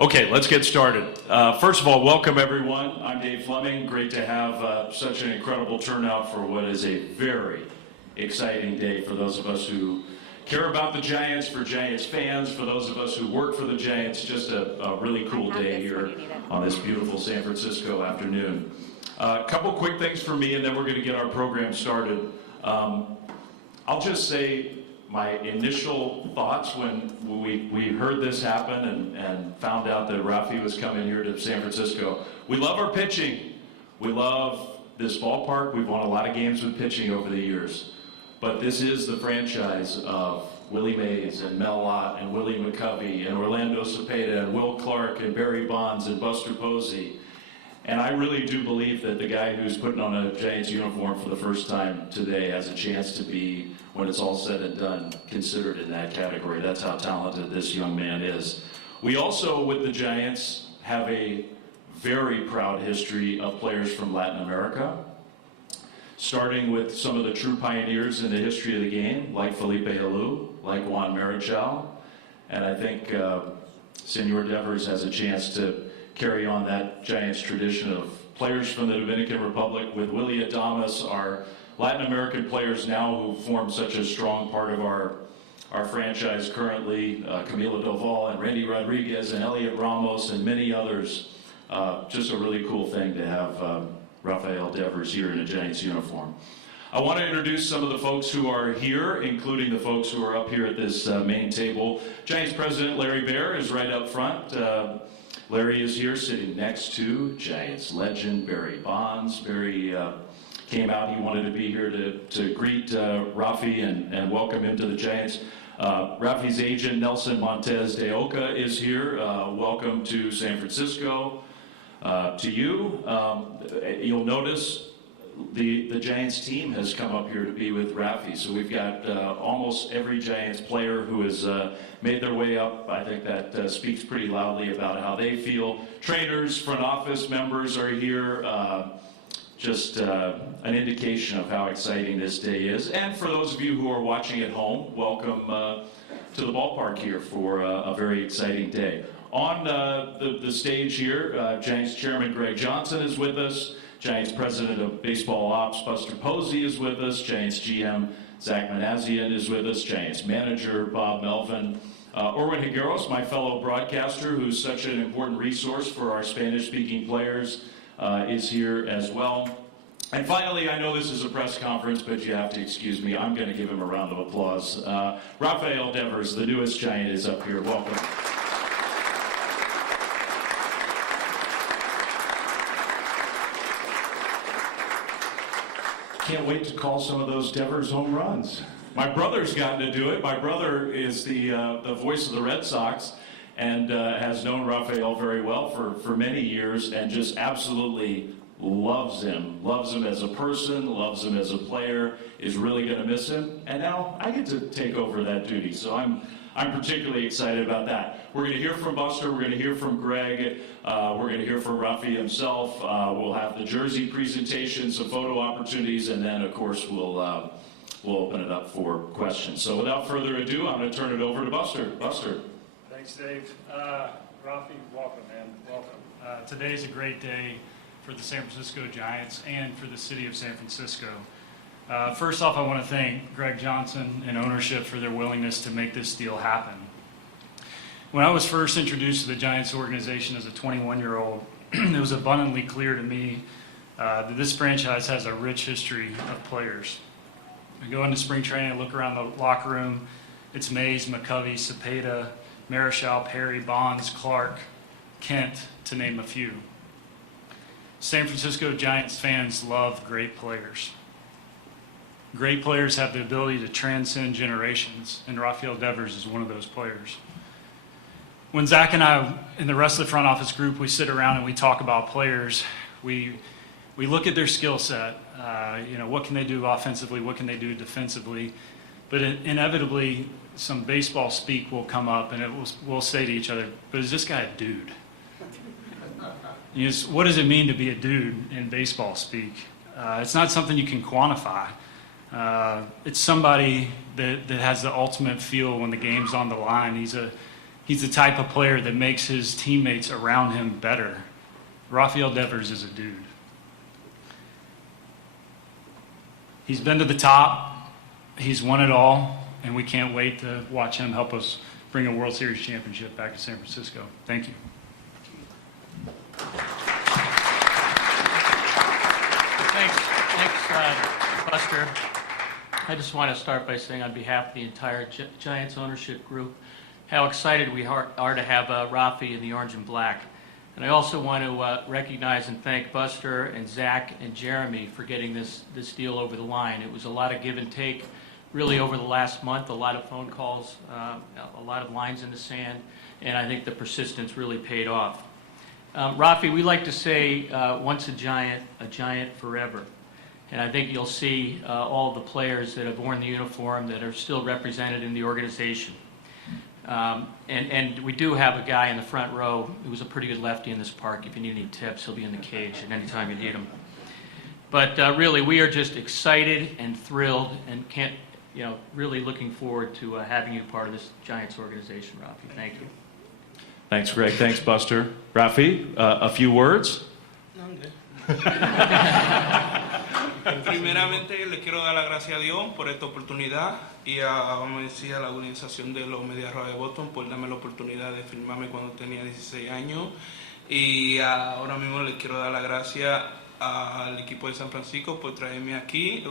Okay, let's get started. First of all, welcome everyone. I'm Dave Fleming. Great to have such an incredible turnout for what is a very exciting day for those of us who care about the Giants, for Giants fans, for those of us who work for the Giants. Just a really cool day here on this beautiful San Francisco afternoon. A couple quick things for me, and then we're going to get our program started. I'll just say my initial thoughts when we heard this happen and found out that Rafi was coming here to San Francisco. We love our pitching. We love this ballpark. We've won a lot of games with pitching over the years. But this is the franchise of Willie Mays and Mel Lott and Willie McCovey and Orlando Cepeda and Will Clark and Barry Bonds and Buster Posey. And I really do believe that the guy who's putting on a Giants uniform for the first time today has a chance to be, when it's all said and done, considered in that category. That's how talented this young man is. We also, with the Giants, have a very proud history of players from Latin America, starting with some of the true pioneers in the history of the game, like Felipe Alou, like Juan Marichal. And I think Senor Devers has a chance to carry on that Giants tradition of players from the Dominican Republic with Willie Adames, our Latin American players now who form such a strong part of our franchise currently, Camilo Doval and Randy Rodriguez and Elliot Ramos and many others. Just a really cool thing to have Rafael Devers here in a Giants uniform. I want to introduce some of the folks who are here, including the folks who are up here at this main table. Giants President Larry Baer is right up front. Larry is here sitting next to Giants legend Barry Bonds. Barry came out, he wanted to be here to greet Rafi and welcome him to the Giants. Rafi's agent Nelson Montez de Oca is here. Welcome to San Francisco. To you, you'll notice the Giants team has come up here to be with Rafi. So we've got almost every Giants player who has made their way up. I think that speaks pretty loudly about how they feel. Trainers, front office members are here. Just an indication of how exciting this day is. And for those of you who are watching at home, welcome to the ballpark here for a very exciting day. On the stage here, Giants Chairman Greg Johnson is with us. Giants President of Baseball Ops Buster Posey is with us. Giants GM Zach Manassian is with us. Giants Manager Bob Melvin. Orwin Higueros, my fellow broadcaster, who's such an important resource for our Spanish-speaking players, is here as well. And finally, I know this is a press conference, but you have to excuse me. I'm going to give him a round of applause. Rafael Devers, the newest Giant, is up here. Welcome. Can't wait to call some of those Devers home runs. My brother's gotten to do it. My brother is the voice of the Red Sox and has known Rafael very well for many years and just absolutely loves him as a person, loves him as a player, is really going to miss him. And now I get to take over that duty, so I'm particularly excited about that. We're going to hear from Buster, we're going to hear from Greg, we're going to hear from Rafi himself. We'll have the jersey presentation, some photo opportunities, and then of course we'll open it up for questions. So without further ado, I'm going to turn it over to Buster. Buster. Thanks, Dave. Rafi, welcome, man. Welcome. Today's a great day for the San Francisco Giants and for the city of San Francisco. First off, I want to thank Greg Johnson and ownership for their willingness to make this deal happen. When I was first introduced to the Giants organization as a 21-year-old, it was abundantly clear to me that this franchise has a rich history of players. I go into spring training and look around the locker room. It's Mays, McCovey, Cepeda, Marichal, Perry, Bonds, Clark, Kent, to name a few. San Francisco Giants fans love great players. Great players have the ability to transcend generations, and Rafael Devers is one of those players. When Zach and I and the rest of the front office group, we sit around and we talk about players, we look at their skill set. What can they do offensively? What can they do defensively? But inevitably, some baseball speak will come up, and we'll say to each other, but is this guy a dude? What does it mean to be a dude in baseball speak? It's not something you can quantify. It's somebody that has the ultimate feel when the game's on the line. He's the type of player that makes his teammates around him better. Rafael Devers is a dude. He's been to the top, he's won it all, and we can't wait to watch him help us bring a World Series championship back to San Francisco. Thank you. Thanks, Buster. I just want to start by saying on behalf of the entire Giants ownership group, how excited we are to have Rafi in the orange and black. And I also want to recognize and thank Buster and Zach and Jeremy for getting this deal over the line. It was a lot of give and take, really over the last month, a lot of phone calls, a lot of lines in the sand, and I think the persistence really paid off. Rafi, we like to say, once a giant forever. And I think you'll see all the players that have worn the uniform that are still represented in the organization. And we do have a guy in the front row who's a pretty good lefty in this park. If you need any tips, he'll be in the cage at any time you need him. But really, we are just excited and thrilled and really looking forward to having you part of this Giants organization, Rafi. Thank you. Thanks, Greg. Thanks, Buster. Rafi, a few words? Primeramente le quiero dar las gracias a Dios por esta oportunidad y vamos a decir, a la organización de los Medias Rojas de Boston por darme la oportunidad de firmarme cuando tenía 16 años y ahora mismo le quiero dar las gracias al equipo de San Francisco por traerme aquí.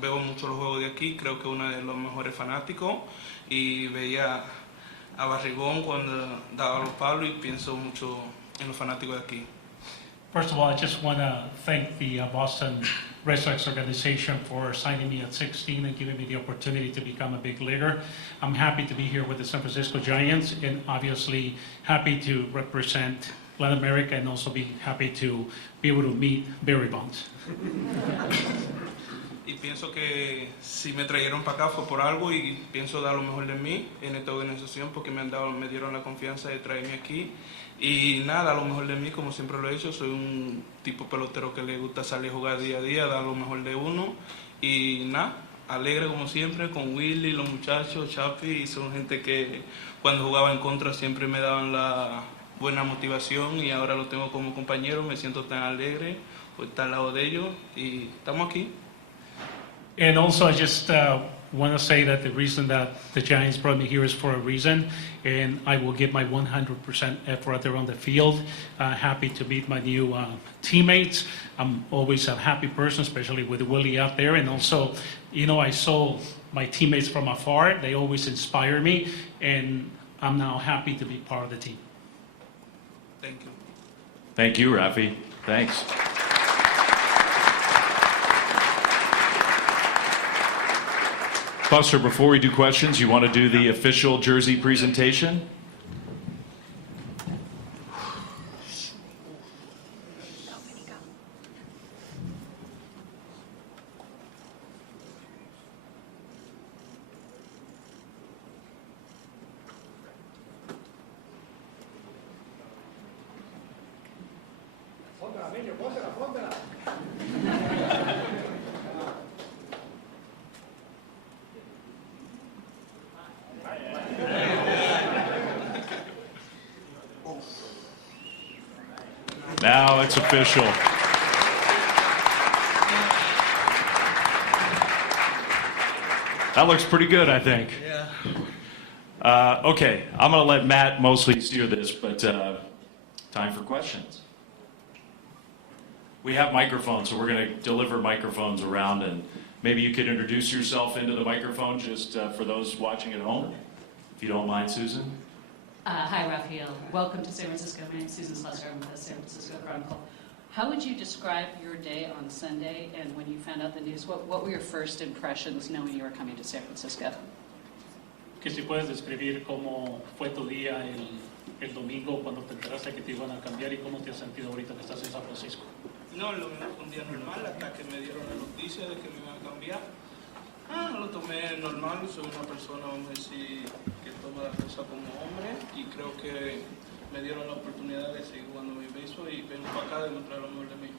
Veo mucho los juegos de aquí, creo que uno de los mejores fanáticos y veía a Barrigón cuando daba los palos y pienso mucho en los fanáticos de aquí. First of all, I just want to thank the Boston Red Sox organization for signing me at 16 and giving me the opportunity to become a big leaguer. I'm happy to be here with the San Francisco Giants and obviously happy to represent Latin America and also be happy to be able to meet Barry Bonds. Y pienso que si me trajeron para acá fue por algo y pienso dar lo mejor de mí en esta organización porque me dieron la confianza de traerme aquí y nada, lo mejor de mí como siempre lo he hecho. Soy un tipo pelotero que le gusta salir a jugar día a día, dar lo mejor de uno y nada, alegre como siempre con Willy, los muchachos, Chapi, y son gente que cuando jugaba en contra siempre me daban la buena motivación y ahora lo tengo como compañero, me siento tan alegre por estar al lado de ellos y estamos aquí. And also, I just want to say that the reason that the Giants brought me here is for a reason, and I will give my 100% effort around the field. Happy to meet my new teammates. I'm always a happy person, especially with Willie out there. And also, I saw my teammates from afar. They always inspire me, and I'm now happy to be part of the team. Thank you. Thank you, Rafi. Thanks. Buster, before we do questions, you want to do the official jersey presentation? Now it's official. That looks pretty good, I think. Yeah. Okay, I'm going to let Matt mostly steer this, but time for questions. We have microphones, so we're going to deliver microphones around, and maybe you could introduce yourself into the microphone just for those watching at home, if you don't mind, Susan. Hi, Raphael. Welcome to San Francisco. My name is Susan Slugger. I'm with the San Francisco Chronicle. How would you describe your day on Sunday and when you found out the news? What were your first impressions knowing you were coming to San Francisco? Que si puedes describir cómo fue tu día el domingo cuando te enteraste que te iban a cambiar y cómo te has sentido ahorita que estás en San Francisco. No, lo mismo fue un día normal hasta que me dieron la noticia de que me iban a cambiar. Lo tomé normal, soy una persona, vamos a decir, que toma las cosas como hombre y creo que me dieron la oportunidad de seguir jugando mi béisbol y vengo para acá a demostrar lo mejor de mí.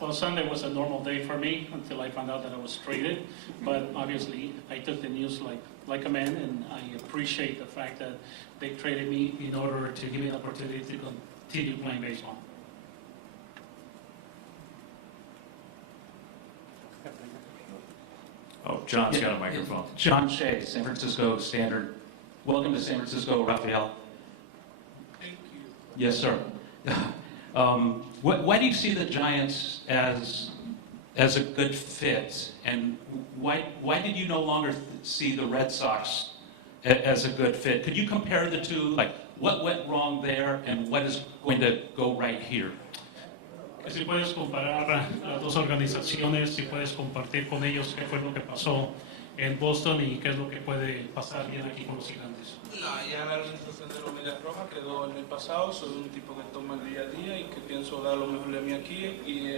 Well, Sunday was a normal day for me until I found out that I was traded, but obviously I took the news like like a man, and I appreciate the fact that they traded me in order to give me an opportunity to continue playing baseball. Oh, John's got a microphone. John Shea, San Francisco Standard. Welcome to San Francisco, Raphael. Thank you. Yes, sir. Why do you see the Giants as a good fit, and why did you no longer see the Red Sox as a good fit? Could you compare the two? Like, what went wrong there, and what is going to go right here? Que si puedes comparar las dos organizaciones, si puedes compartir con ellos qué fue lo que pasó en Boston y qué es lo que puede pasar bien aquí con los Gigantes. No, ya la organización de los Medias Rojas quedó en el pasado. Soy un tipo que toma el día a día y que pienso dar lo mejor de mí aquí. Y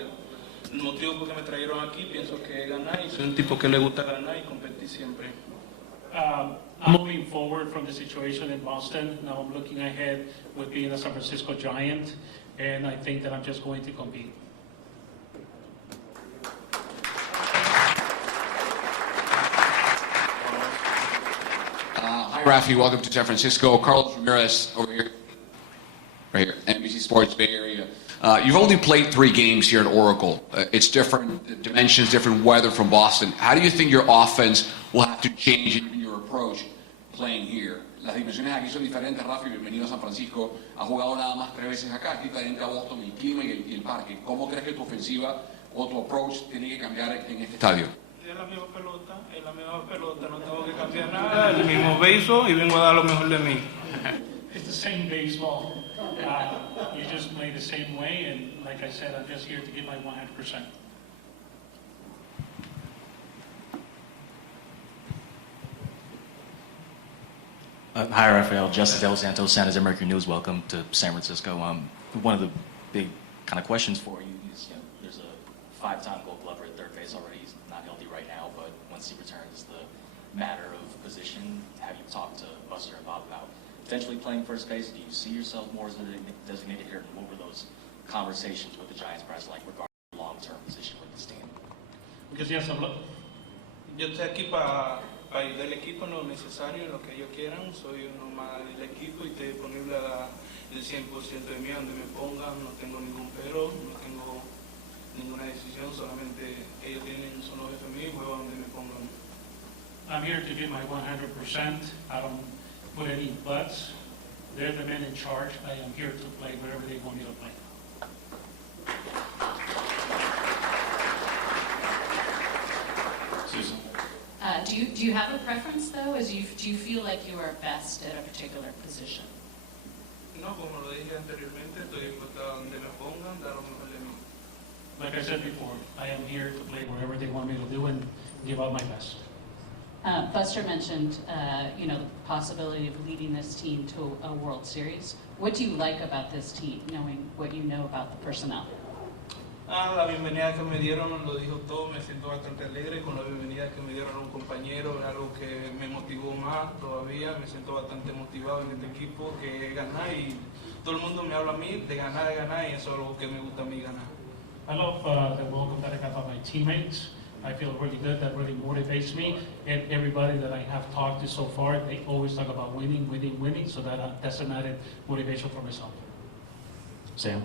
el motivo por que me trajeron aquí, pienso que es ganar. Y soy un tipo que le gusta ganar y competir siempre. I'm moving forward from the situation in Boston. Now I'm looking ahead with being a San Francisco Giant, and I think that I'm just going to compete. Hi, Rafi. Welcome to San Francisco. Carlos Ramirez over here, right here, NBC Sports Bay Area. You've only played 3 games here at Oracle. It's different dimensions, different weather from Boston. How do you think your offense will have to change in your approach playing here? Las dimensiones aquí son diferentes, Rafi. Bienvenido a San Francisco. Ha jugado nada más 3 veces acá. Es diferente a Boston, el clima y el parque. ¿Cómo crees que tu ofensiva o tu approach tiene que cambiar en este estadio? Es la misma pelota, no tengo que cambiar nada, el mismo béisbol y vengo a dar lo mejor de mí. It's the same baseball. You just play the same way, and like I said, I'm just here to give my 100%. Hi, Rafael. Justin Del Santos, San Jose Mercury News. Welcome to San Francisco. One of the big kind of questions for you is, there's a 5-time Gold Glover at third base already. He's not healthy right now, but once he returns, the matter of position. Have you talked to Buster and Bob about potentially playing first base? Do you see yourself more as a designated hitter? What were those conversations with the Giants press like regarding the long-term position with this team? Because yes, Yo estoy aquí para ayudar al equipo en lo necesario, en lo que ellos quieran. Soy uno más del equipo y estoy disponible a el 100% de mí, donde me pongan. No tengo ningún pero, no tengo ninguna decisión, solamente ellos son los jefes míos y juego donde me pongan. I'm here to give my 100%. I don't put any buts. They're the men in charge. I am here to play wherever they want me to play. Susan? Do you have a preference, though? Do you feel like you are best at a particular position? No, como lo dije anteriormente, estoy dispuesto a donde me pongan, dar lo mejor de mí. Like I said before, I am here to play wherever they want me to do and give out my best. Buster mentioned, the possibility of leading this team to a World Series. What do you like about this team, knowing what you know about the personnel? La bienvenida que me dieron lo dijo todo, me siento bastante alegre con la bienvenida que me dieron a un compañero, es algo que me motivó más todavía, me siento bastante motivado en este equipo, que es ganar y todo el mundo me habla a mí de ganar y eso es algo que me gusta a mí ganar. I love the welcome that I got from my teammates. I feel really good. That really motivates me. And everybody that I have talked to so far, they always talk about winning. So that's an added motivation for myself. Sam?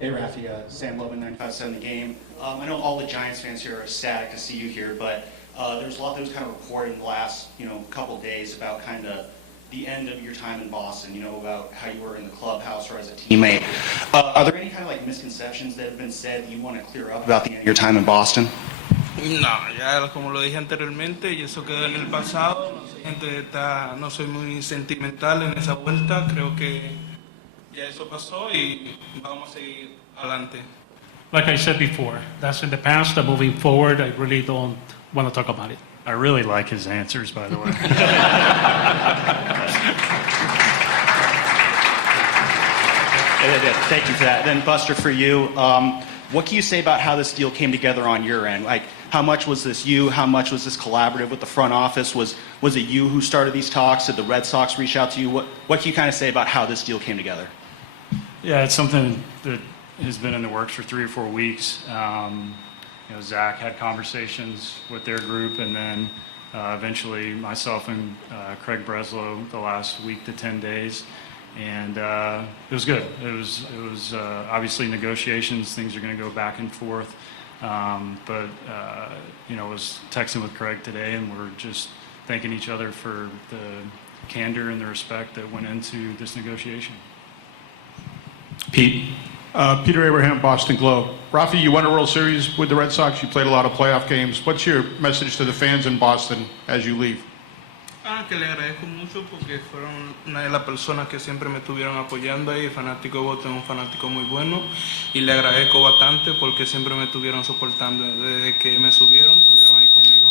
Hey, Rafi, Sam Logan, 95.7 The Game. I know all the Giants fans here are ecstatic to see you here, but there's a lot that was kind of reported in the last, couple days about kind of the end of your time in Boston, about how you were in the clubhouse or as a teammate. Are there any kind of like misconceptions that have been said that you want to clear up about the end of your time in Boston? No, ya como lo dije anteriormente, y eso quedó en el pasado. No soy muy sentimental en esa vuelta. Creo que ya eso pasó y vamos a seguir adelante. Like I said before, that's in the past. I'm moving forward. I really don't want to talk about it. I really like his answers, by the way. Thank you for that. Then, Buster, for you, what can you say about how this deal came together on your end? Like, how much was this you? How much was this collaborative with the front office? Was it you who started these talks? Did the Red Sox reach out to you? What can you kind of say about how this deal came together? Yeah, it's something that has been in the works for 3 or 4 weeks. Zach had conversations with their group, and then eventually myself and Craig Breslow the last week to 10 days. And it was good. It was obviously negotiations. Things are going to go back and forth. But I was texting with Craig today, and we're just thanking each other for the candor and the respect that went into this negotiation. Pete? Peter Abraham, Boston Globe. Rafi, you won a World Series with the Red Sox. You played a lot of playoff games. What's your message to the fans in Boston as you leave? Que le agradezco mucho porque fueron una de las personas que siempre me estuvieron apoyando ahí. El fanático de Boston es un fanático muy bueno y le agradezco bastante porque siempre me estuvieron soportando. Desde que me subieron, estuvieron ahí conmigo.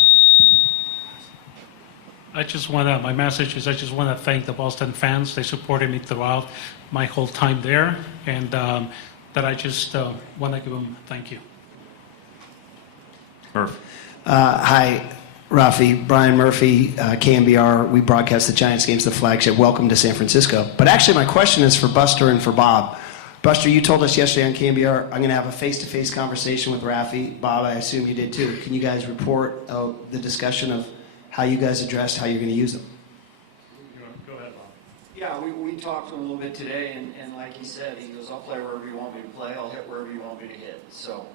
My message is I just want to thank the Boston fans. They supported me throughout my whole time there, and that I just want to give them thank you. Murph. Hi, Rafi, Brian Murphy, KMBR. We broadcast the Giants games, the flagship. Welcome to San Francisco. But actually, my question is for Buster and for Bob. Buster, you told us yesterday on KMBR, I'm going to have a face-to-face conversation with Rafi. Bob, I assume you did too. Can you guys report the discussion of how you guys addressed how you're going to use them? Go ahead, Bob. Yeah, we talked to him a little bit today, and like he said, he goes, I'll play wherever you want me to play, I'll hit wherever you want me to hit. So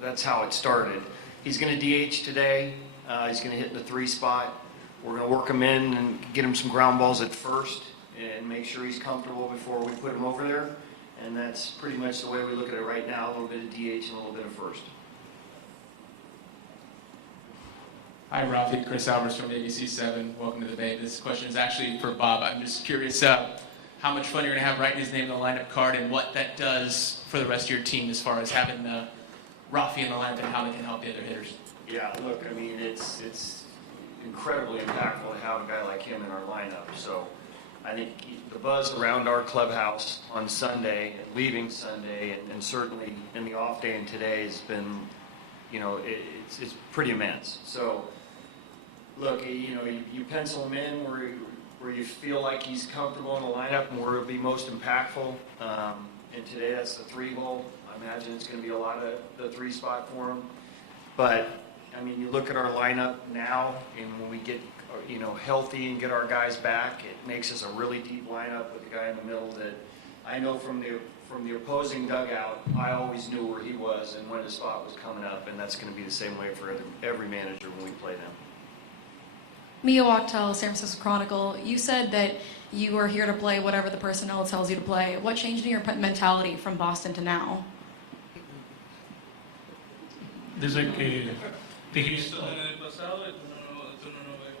that's how it started. He's going to DH today. He's going to hit in the 3 spot. We're going to work him in and get him some ground balls at first and make sure he's comfortable before we put him over there. And that's pretty much the way we look at it right now, a little bit of DH and a little bit of first. Hi, Rafi. Chris Alvarez from ABC7. Welcome to the Bay. This question is actually for Bob. I'm just curious how much fun you're going to have writing his name on the lineup card and what that does for the rest of your team as far as having Rafi in the lineup and how they can help the other hitters. Yeah, look, I mean, it's incredibly impactful to have a guy like him in our lineup. So I think the buzz around our clubhouse on Sunday and leaving Sunday and certainly in the off day and today has been, it's pretty immense. So look, you pencil him in where you feel like he's comfortable in the lineup and where it'll be most impactful. And today that's the 3 hole. I imagine it's going to be a lot of the 3 spot for him. But I mean, you look at our lineup now, and when we get healthy and get our guys back, it makes us a really deep lineup with the guy in the middle that I know from the opposing dugout, I always knew where he was and when his spot was coming up, and that's going to be the same way for every manager when we play them. Mia Wachtel, San Francisco Chronicle. You said that you are here to play whatever the personnel tells you to play. What changed in your mentality from Boston to now? Desde que dijiste, En el pasado, esto es una nueva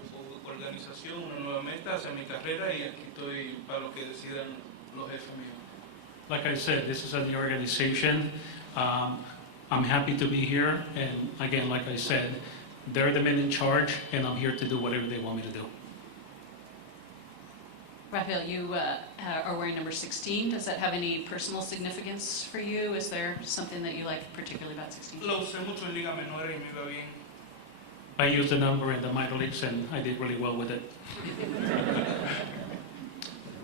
organización, una nueva meta hacia mi carrera y aquí estoy para lo que decidan los jefes míos. like I said, this is a new organization. I'm happy to be here, and again, like I said, they're the men in charge, and I'm here to do whatever they want me to do. Raphael, you are wearing number 16. Does that have any personal significance for you? Is there something that you like particularly about 16? Lo usé mucho en Liga Menor y me iba bien. I used the number in the minor leagues, and I did really well with it.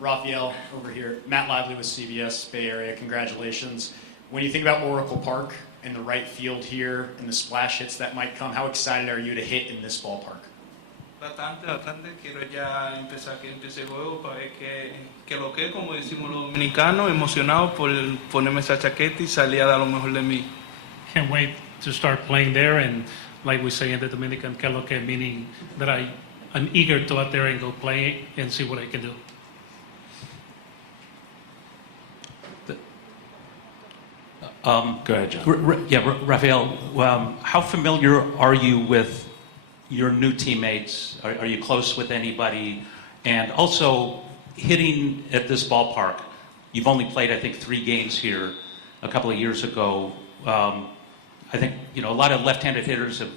Raphael over here. Matt Lively with CBS Bay Area. Congratulations. When you think about Oracle Park and the right field here and the splash hits that might come, how excited are you to hit in this ballpark? Bastante. Quiero ya empezar que empiece el juego para ver que lo que, como decimos los dominicanos, emocionado por ponerme esa chaqueta y salir a dar lo mejor de mí. Can't wait to start playing there, and like we say in the Dominican, que lo que, meaning that I'm eager to out there and go play and see what I can do. Go ahead, John. Raphael, how familiar are you with your new teammates? Are you close with anybody? And also, hitting at this ballpark, you've only played, I think, 3 games here a couple of years ago. I think, a lot of left-handed hitters have,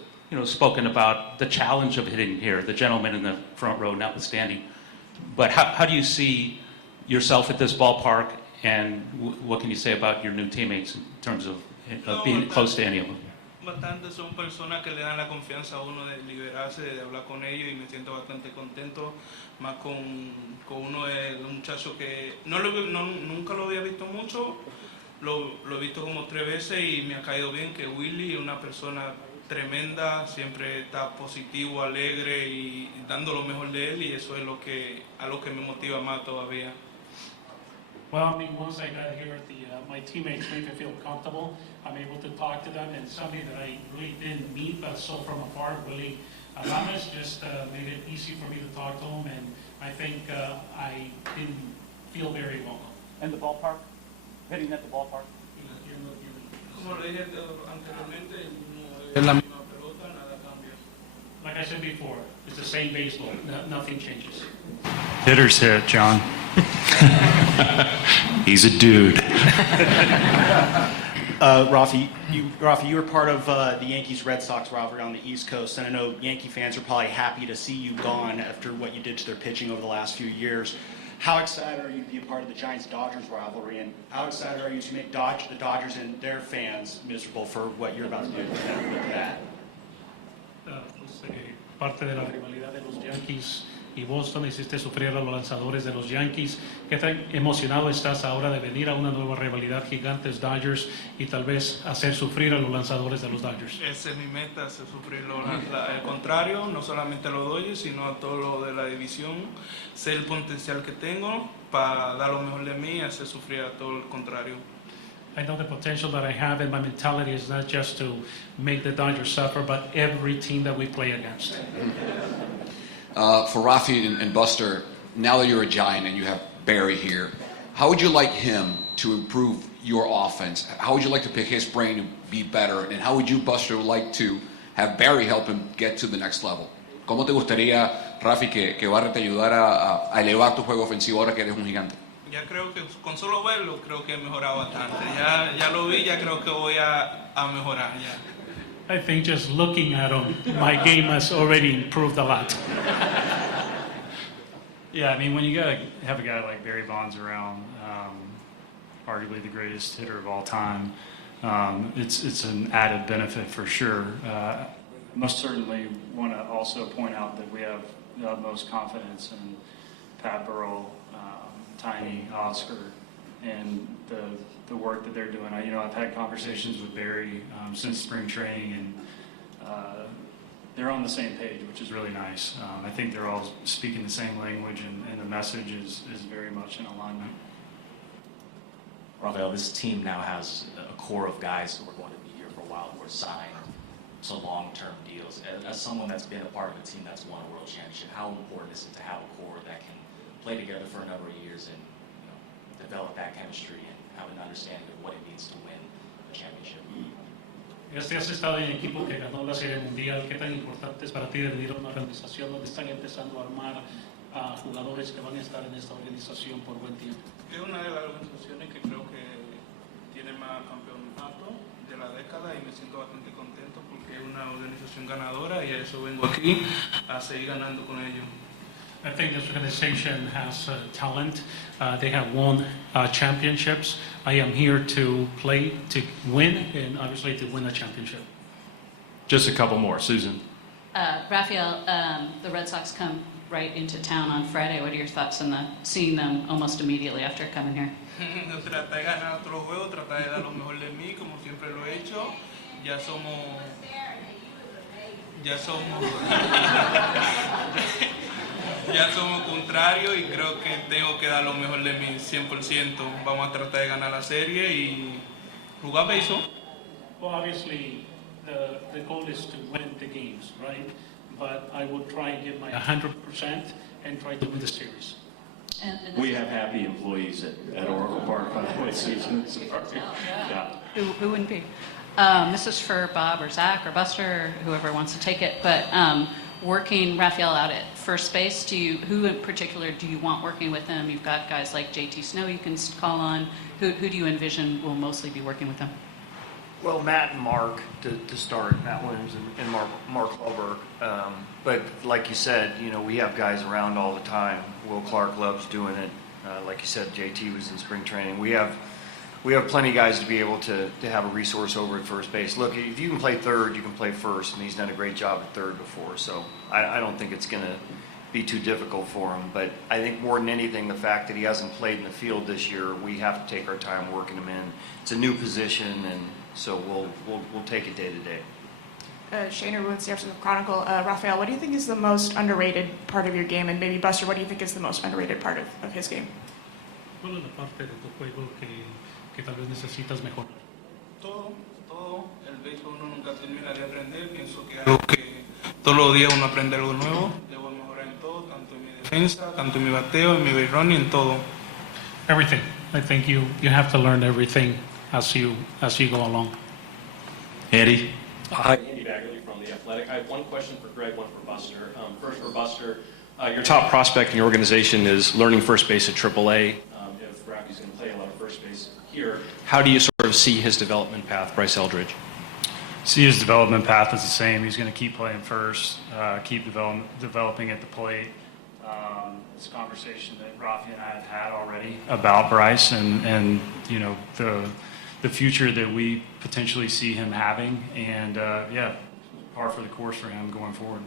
spoken about the challenge of hitting here, the gentleman in the front row notwithstanding. But how do you see yourself at this ballpark, and what can you say about your new teammates in terms of being close to any of them? Bastante, son personas que le dan la confianza a uno de liberarse, de hablar con ellos y me siento bastante contento, más con uno de los muchachos que nunca lo había visto mucho, lo he visto como 3 veces y me ha caído bien, que Willy es una persona tremenda, siempre está positivo, alegre y dando lo mejor de él y eso es a lo que me motiva más todavía. Well, I mean, once I got here, my teammates made me feel comfortable. I'm able to talk to them, and somebody that I really didn't meet but saw from afar, really, Ramos, just made it easy for me to talk to him, and I think I didn't feel very welcome. And the ballpark? Hitting at the ballpark? Como le dije anteriormente, es la misma pelota, nada cambia. Like I said before, it's the same baseball. Nothing changes. Hitters hit, John. He's a dude. Rafi, you were part of the Yankees-Red Sox rivalry on the East Coast, and I know Yankee fans are probably happy to see you gone after what you did to their pitching over the last few years. How excited are you to be a part of the Giants-Dodgers rivalry, and how excited are you to make the Dodgers and their fans miserable for what you're about to do with that? Parte de la rivalidad de los Yankees y Boston, hiciste sufrir a los lanzadores de los Yankees. ¿Qué tan emocionado estás ahora de venir a una nueva rivalidad gigantes Dodgers y tal vez hacer sufrir a los lanzadores de los Dodgers? Esa es mi meta, hacer sufrir el contrario, no solamente a los Dodgers, sino a todo lo de la división, sé el potencial que tengo para dar lo mejor de mí y hacer sufrir a todo el contrario. I know the potential that I have, and my mentality is not just to make the Dodgers suffer, but every team that we play against. For Rafi and Buster, now that you're a Giant and you have Barry here, how would you like him to improve your offense? How would you like to pick his brain to be better? And how would you, Buster, like to have Barry help him get to the next level? ¿Cómo te gustaría, Rafi, que Barry te ayudara a elevar tu juego ofensivo ahora que eres un gigante? Ya creo que con solo verlo creo que he mejorado bastante. Ya lo vi, ya creo que voy a mejorar ya. I think just looking at him, my game has already improved a lot. Yeah, I mean, when you have a guy like Barry Bonds around, arguably the greatest hitter of all time, it's an added benefit for sure. Most certainly want to also point out that we have the utmost confidence in Pat Burrell, Tiny, Oscar, and the work that they're doing. I've had conversations with Barry since spring training, and they're on the same page, which is really nice. I think they're all speaking the same language, and the message is very much in alignment. Rafael, this team now has a core of guys who are going to be here for a while who are signed to long-term deals. As someone that's been a part of a team that's won a world championship, how important is it to have a core that can play together for a number of years and develop that chemistry and have an understanding of what it means to win a championship? Has estado en equipo que ganó la Serie Mundial. ¿Qué tan importante es para ti de venir a una organización donde están empezando a armar jugadores que van a estar en esta organización por buen tiempo? Es una de las organizaciones que creo que tiene más campeonato de la década y me siento bastante contento porque es una organización ganadora y a eso vengo aquí a seguir ganando con ellos. I think this organization has talent. They have won championships. I am here to play, to win, and obviously to win a championship. Just a couple more. Susan. Raphael, the Red Sox come right into town on Friday. What are your thoughts on seeing them almost immediately after coming here? Tratar de ganar otro juego, tratar de dar lo mejor de mí, como siempre lo he hecho. Ya somos contrarios y creo que tengo que dar lo mejor de mí 100%. Vamos a tratar de ganar la serie y jugar béisbol. Well, obviously, the goal is to win the games, right? But I will try and give my 100% and try to win the series. We have happy employees at Oracle Park, by the way, Susan. Yeah. Who wouldn't be? This is for Bob or Zach or Buster or whoever wants to take it. But working Raphael out at first base, who in particular do you want working with him? You've got guys like JT Snow you can call on. Who do you envision will mostly be working with him? Well, Matt and Mark to start, Matt Williams and Mark Wahlberg. But like you said, we have guys around all the time. Will Clark loves doing it. Like you said, JT was in spring training. We have plenty of guys to be able to have a resource over at first base. Look, if you can play third, you can play first, and he's done a great job at third before. So I don't think it's going to be too difficult for him. But I think more than anything, the fact that he hasn't played in the field this year, we have to take our time working him in. It's a new position, and so we'll take it day to day. Shaner with San Francisco Chronicle. Rafael, what do you think is the most underrated part of your game? And maybe Buster, what do you think is the most underrated part of his game? ¿Cuál es la parte de tu juego que tal vez necesitas mejorar? Todo, el béisbol uno nunca termina de aprender, pienso que es algo que todos los días uno aprende algo nuevo, debo mejorar en todo, tanto en mi defensa, tanto en mi bateo, en mi base running, en todo. Everything. I think you have to learn everything as you go along. Andy? Hi, Andy Baggerly from The Athletic. I have one question for Greg, one for Buster. First for Buster, your top prospect in your organization is learning first base at AAA. If Rafi's going to play a lot of first base here, how do you sort of see his development path, Bryce Eldridge? See his development path is the same. He's going to keep playing first, keep developing at the plate. It's a conversation that Rafi and I have had already about Bryce and you know the future that we potentially see him having, and yeah, par for the course for him going forward.